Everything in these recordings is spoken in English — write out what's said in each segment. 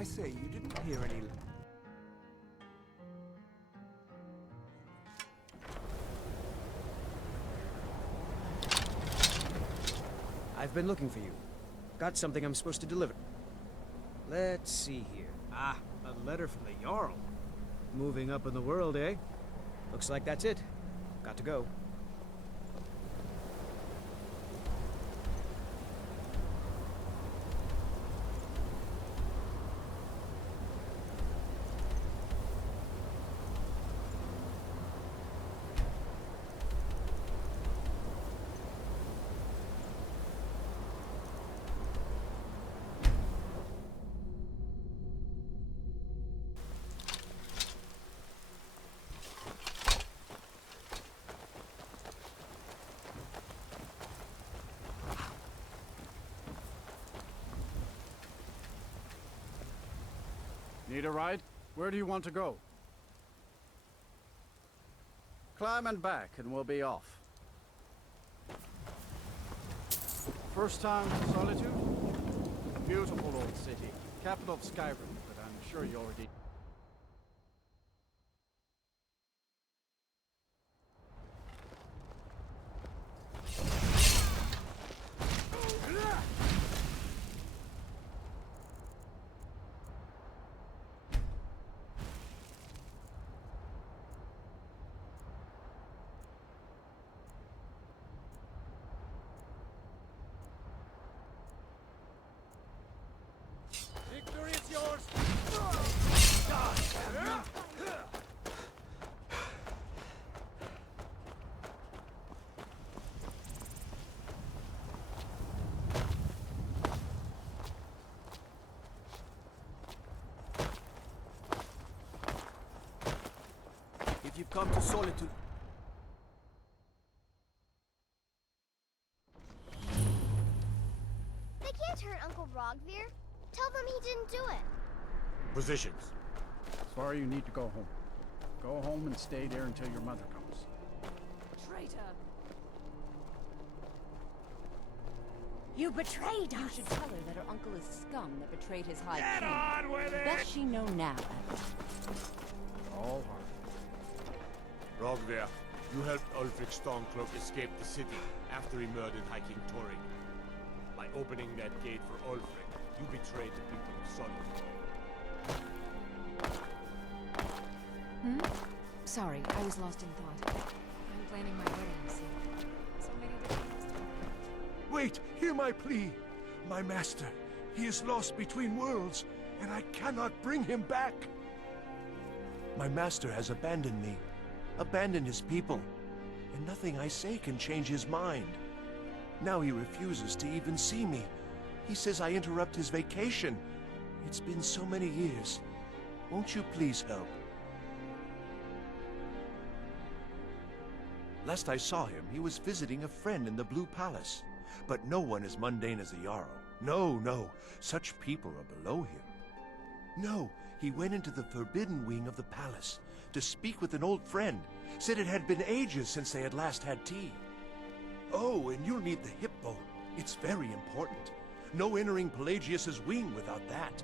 I say, you didn't hear any... I've been looking for you. Got something I'm supposed to deliver. Let's see here. Ah, a letter from the Jarl. Moving up in the world, eh? Looks like that's it. Got to go. Need a ride? Where do you want to go? Climb and back and we'll be off. First time to Solitude? Beautiful old city. Capital of Skyrim, but I'm sure you already... Victory is yours! If you've come to Solitude... They can't hurt Uncle Rogvir. Tell them he didn't do it. Positions. Sorry, you need to go home. Go home and stay there until your mother comes. Traitor! You betrayed us! You should tell her that her uncle is scum that betrayed his high Get king. on with it! Best she know now. All hard. Rogvir, you helped Ulfric Stormcloak escape the city after he murdered High King Torring. By opening that gate for Ulfric, you betrayed the people of Solitude. Sorry, I was lost in thought. I'm planning my wedding, you see. So many different things. Wait, hear my plea. My master, he is lost between worlds, and I cannot bring him back. My master has abandoned me, abandoned his people, and nothing I say can change his mind. Now he refuses to even see me. He says I interrupt his vacation. It's been so many years. Won't you please help? Last I saw him, he was visiting a friend in the Blue Palace. But no one as mundane as the Jarl. No, no. Such people are below him. No, he went into the forbidden wing of the palace to speak with an old friend. Said it had been ages since they had last had tea. Oh, and you'll need the hip bone. It's very important. No entering Pelagius's wing without that.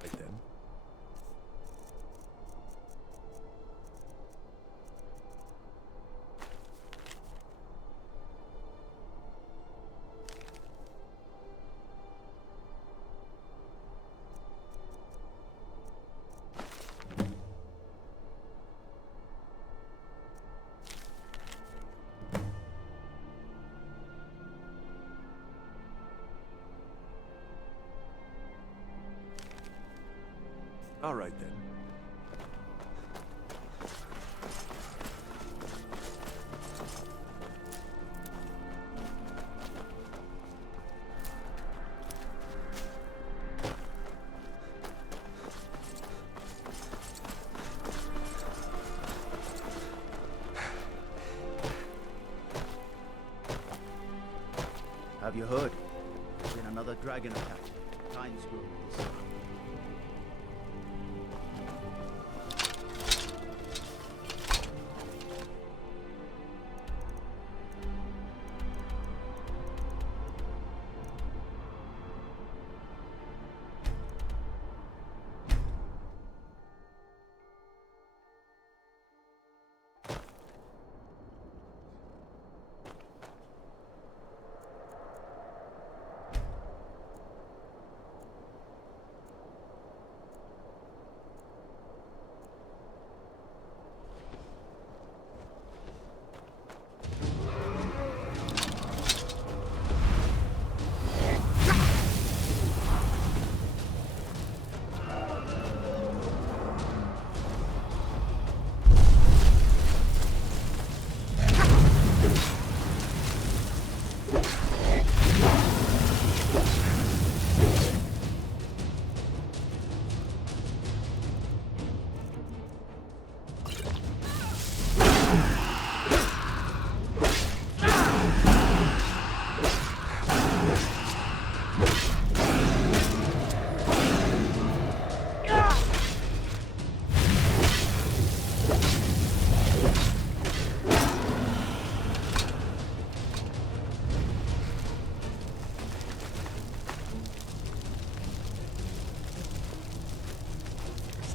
Right then. All right then. Have you heard? There's been another dragon attack. Time's growing busy.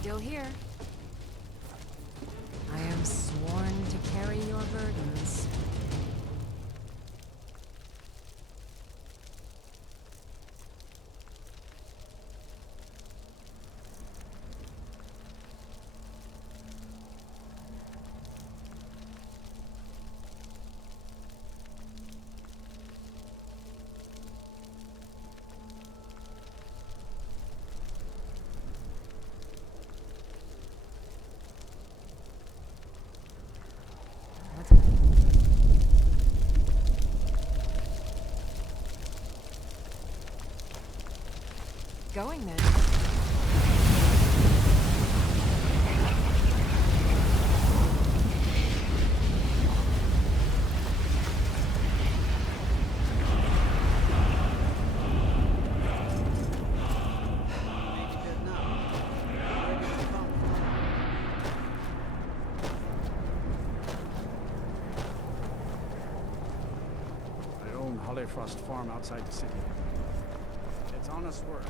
still here. I am sworn to carry your burdens. Going then. Maybe good now. Where did you come from? I own Hollyfrost Farm outside the city. It's honest work.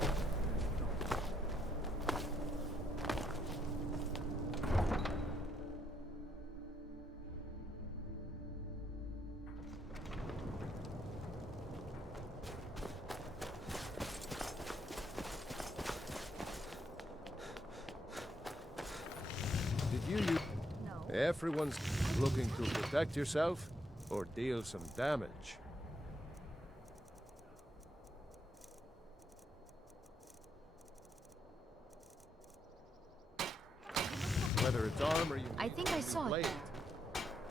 Did you use... No. Everyone's looking to protect yourself or deal some damage. Whether it's armor you I think I saw blade. it.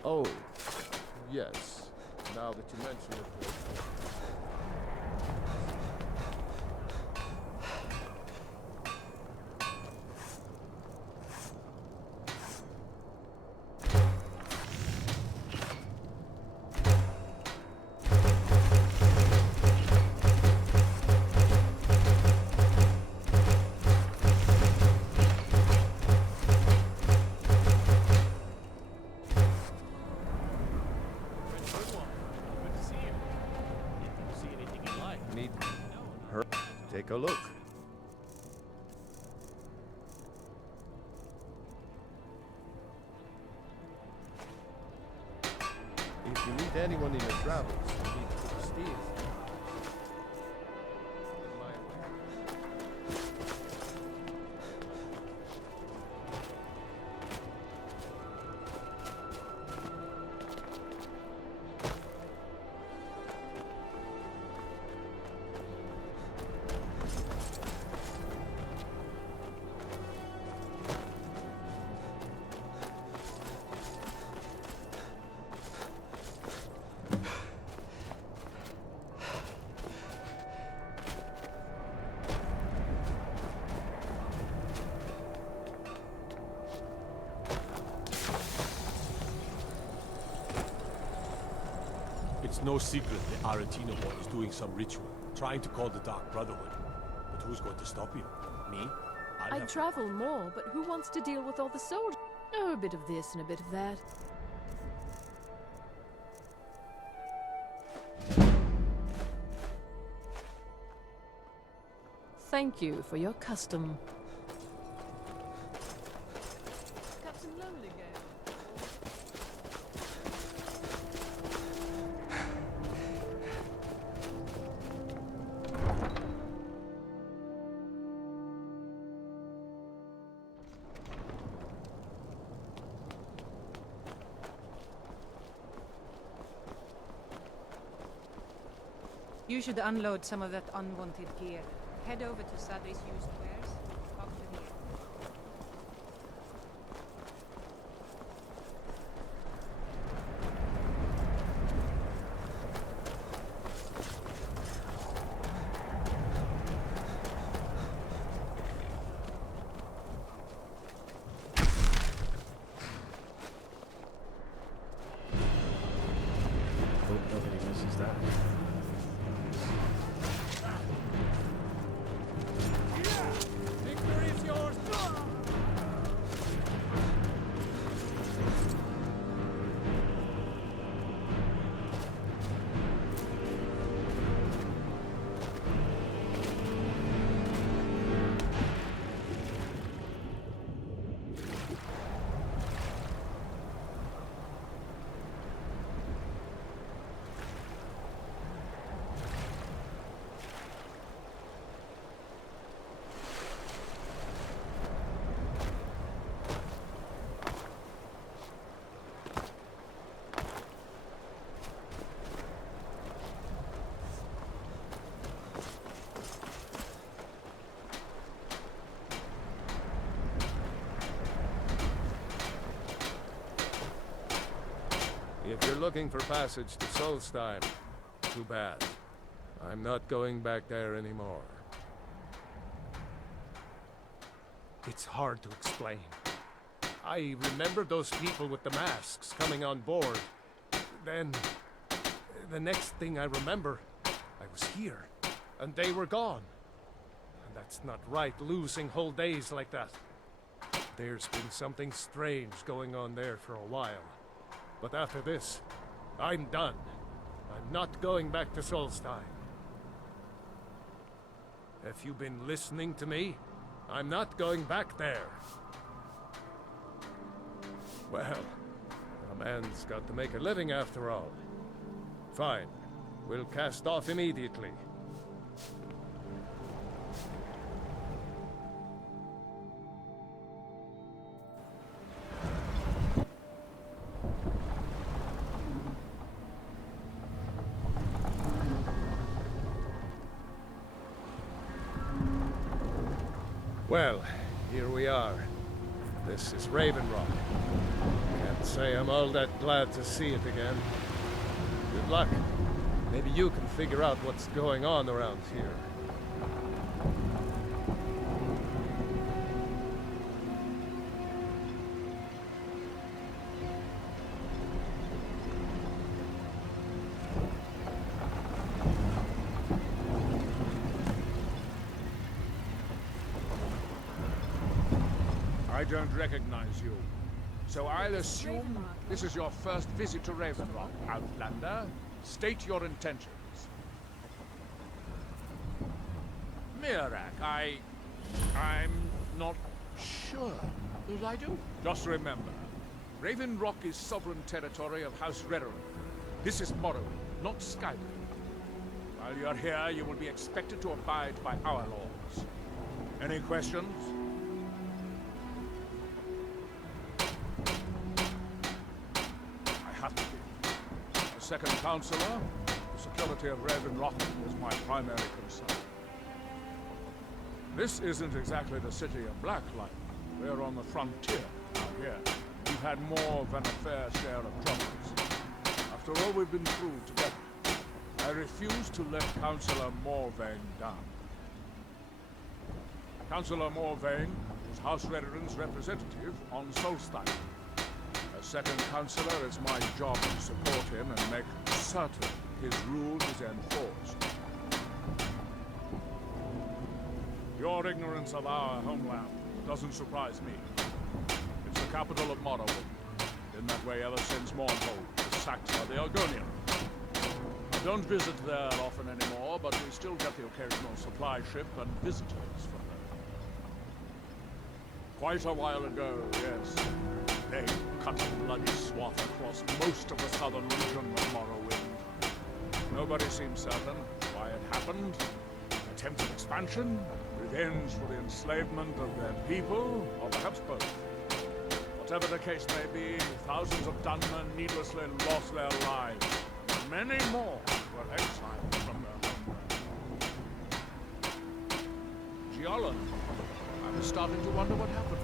Oh, yes. Now that you mention it. Need her take a look. If you meet anyone in your travels, you need to steal. It's no secret the Aretino boy is doing some ritual, trying to call the Dark Brotherhood. But who's going to stop him? Me? I'd travel more, but who wants to deal with all the soldiers? Oh, a bit of this and a bit of that. Thank you for your custom. Captain Lonelygale. You should unload some of that unwanted gear. Head over to Sadri's used wares. Talk to me. Hope nobody misses that. Yeah! If you're looking for passage to Solstheim, too bad. I'm not going back there anymore. It's hard to explain. I remember those people with the masks coming on board. Then, the next thing I remember, I was here, and they were gone. And that's not right, losing whole days like that. There's been something strange going on there for a while. But after this, I'm done. I'm not going back to Solstheim. Have you been listening to me? I'm not going back there. Well, a man's got to make a living after all. Fine. We'll cast off immediately. Well, here we are. This is Raven Rock. Can't say I'm all that glad to see it again. Good luck. Maybe you can figure out what's going on around here. I don't recognize you. So I'll assume this is your first visit to Raven Rock, Outlander. State your intentions. Mirak, I'm not sure that I do. Just remember, Raven Rock is sovereign territory of House Redoran. This is Morrowind, not Skyrim. While you're here, you will be expected to abide by our laws. Any questions? As second counselor, the security of Raven Rock is my primary concern. This isn't exactly the city of Blacklight. We're on the frontier out here. We've had more than a fair share of troubles. After all we've been through together, I refuse to let Councillor Morvain down. Councillor Morvain is House Redoran's representative on Solstheim. As second counselor, it's my job to support him and make certain his rule is enforced. Your ignorance of our homeland doesn't surprise me. It's the capital of Morrowind. Been that way ever since Mournhold was sacked by the Ogronor. I don't visit there often anymore, but we still get the occasional supply ship and visitors from there. Quite a while ago, yes. They cut a bloody swath across most of the southern region of Morrowind. Nobody seems certain why it happened. Attempted expansion, revenge for the enslavement of their people, or perhaps both. Whatever the case may be, thousands of Dunmen needlessly lost their lives. Many more were exiled from their homeland. Giallan, I'm starting to wonder what happened.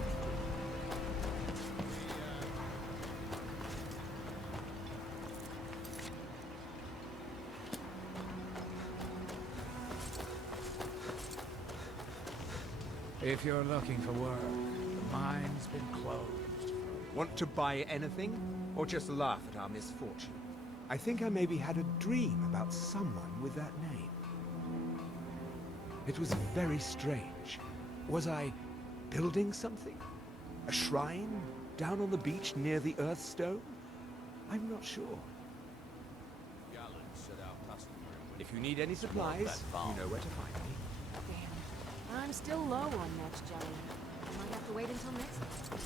If you're looking for work, the mine's been closed. Want to buy anything? Or just laugh at our misfortune? I think I maybe had a dream about someone with that name. It was very strange. Was I building something? A shrine? Down on the beach near the Earthstone? I'm not sure. If you need any supplies, you know where to find me. Damn. I'm still low on match jelly. I might have to wait until next time.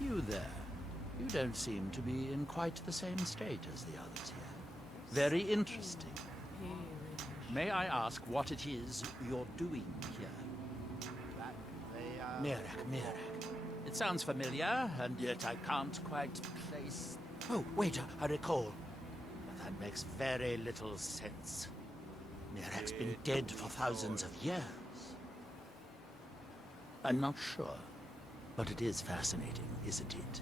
You there. You don't seem to be in quite the same state as the others here. Very interesting. May I ask what it is you're doing here? Mirak. It sounds familiar, and yet I can't quite place... Oh, wait, I recall. But that makes very little sense. Mirak's been dead for thousands of years. I'm not sure, but it is fascinating, isn't it?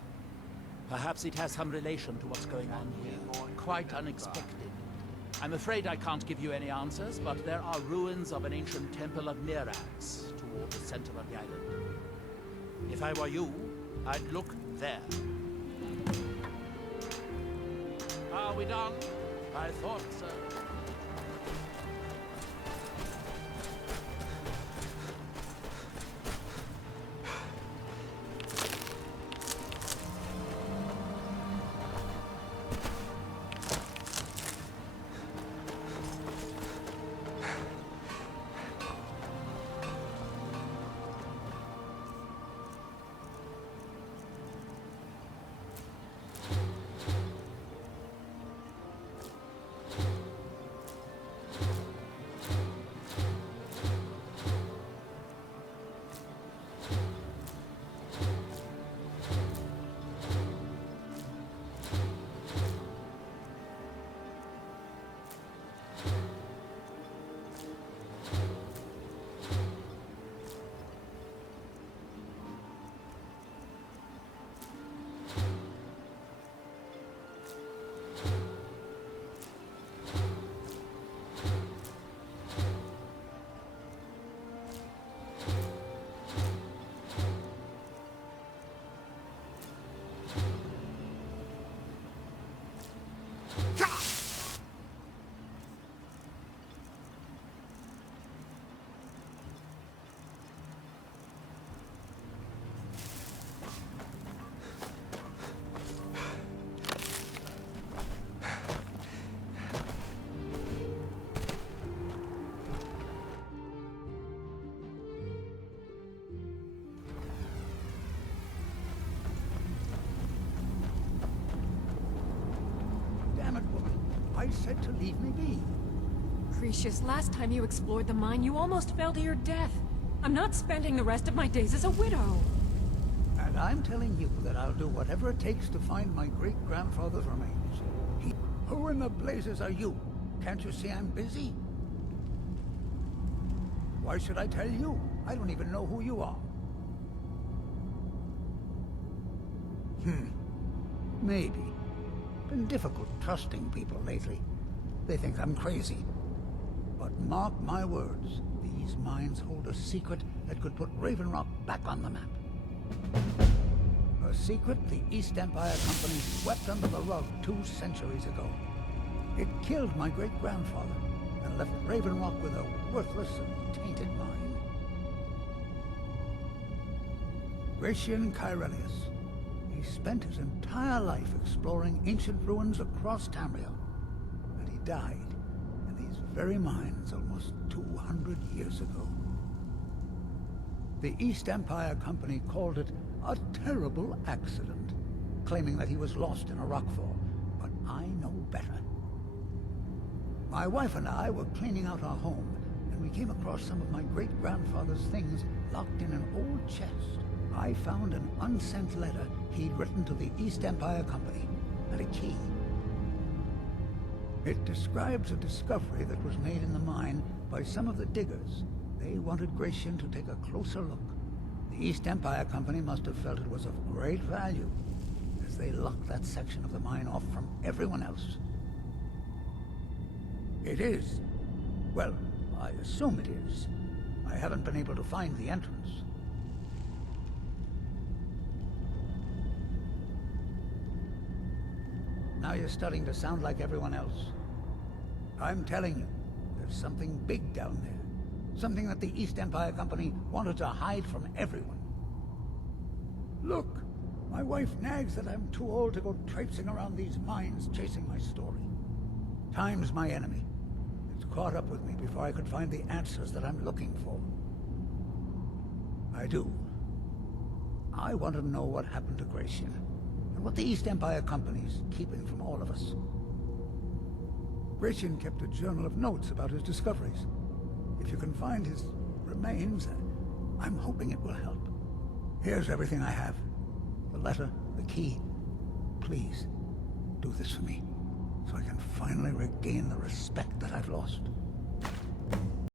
Perhaps it has some relation to what's going on here. Quite unexpected. I'm afraid I can't give you any answers, but there are ruins of an ancient temple of Mirax toward the center of the island. If I were you, I'd look there. Are we done? I thought so. I said to leave me be. Cretius, last time you explored the mine, you almost fell to your death. I'm not spending the rest of my days as a widow. And I'm telling you that I'll do whatever it takes to find my great-grandfather's remains. Who in the blazes are you? Can't you see I'm busy? Why should I tell you? I don't even know who you are. Maybe. Been difficult trusting people lately. They think I'm crazy. But mark my words, these mines hold a secret that could put Raven Rock back on the map. A secret the East Empire Company swept under the rug 2 centuries ago. It killed my great-grandfather and left Raven Rock with a worthless and tainted mine. Gratian Kyrelius. He spent his entire life exploring ancient ruins across Tamriel, and he died in these very mines almost 200 years ago. The East Empire Company called it a terrible accident, claiming that he was lost in a rockfall, but I know better. My wife and I were cleaning out our home, and we came across some of my great-grandfather's things locked in an old chest. I found an unsent letter he'd written to the East Empire Company, and a key. It describes a discovery that was made in the mine by some of the diggers. They wanted Gratian to take a closer look. The East Empire Company must have felt it was of great value, as they locked that section of the mine off from everyone else. It is. Well, I assume it is. I haven't been able to find the entrance. Now you're starting to sound like everyone else. I'm telling you, there's something big down there. Something that the East Empire Company wanted to hide from everyone. Look, my wife nags that I'm too old to go traipsing around these mines chasing my story. Time's my enemy. It's caught up with me before I could find the answers that I'm looking for. I do. I want to know what happened to Gratian, and what the East Empire Company's keeping from all of us. Gratian kept a journal of notes about his discoveries. If you can find his remains, I'm hoping it will help. Here's everything I have. The letter, the key. Please, do this for me, so I can finally regain the respect that I've lost.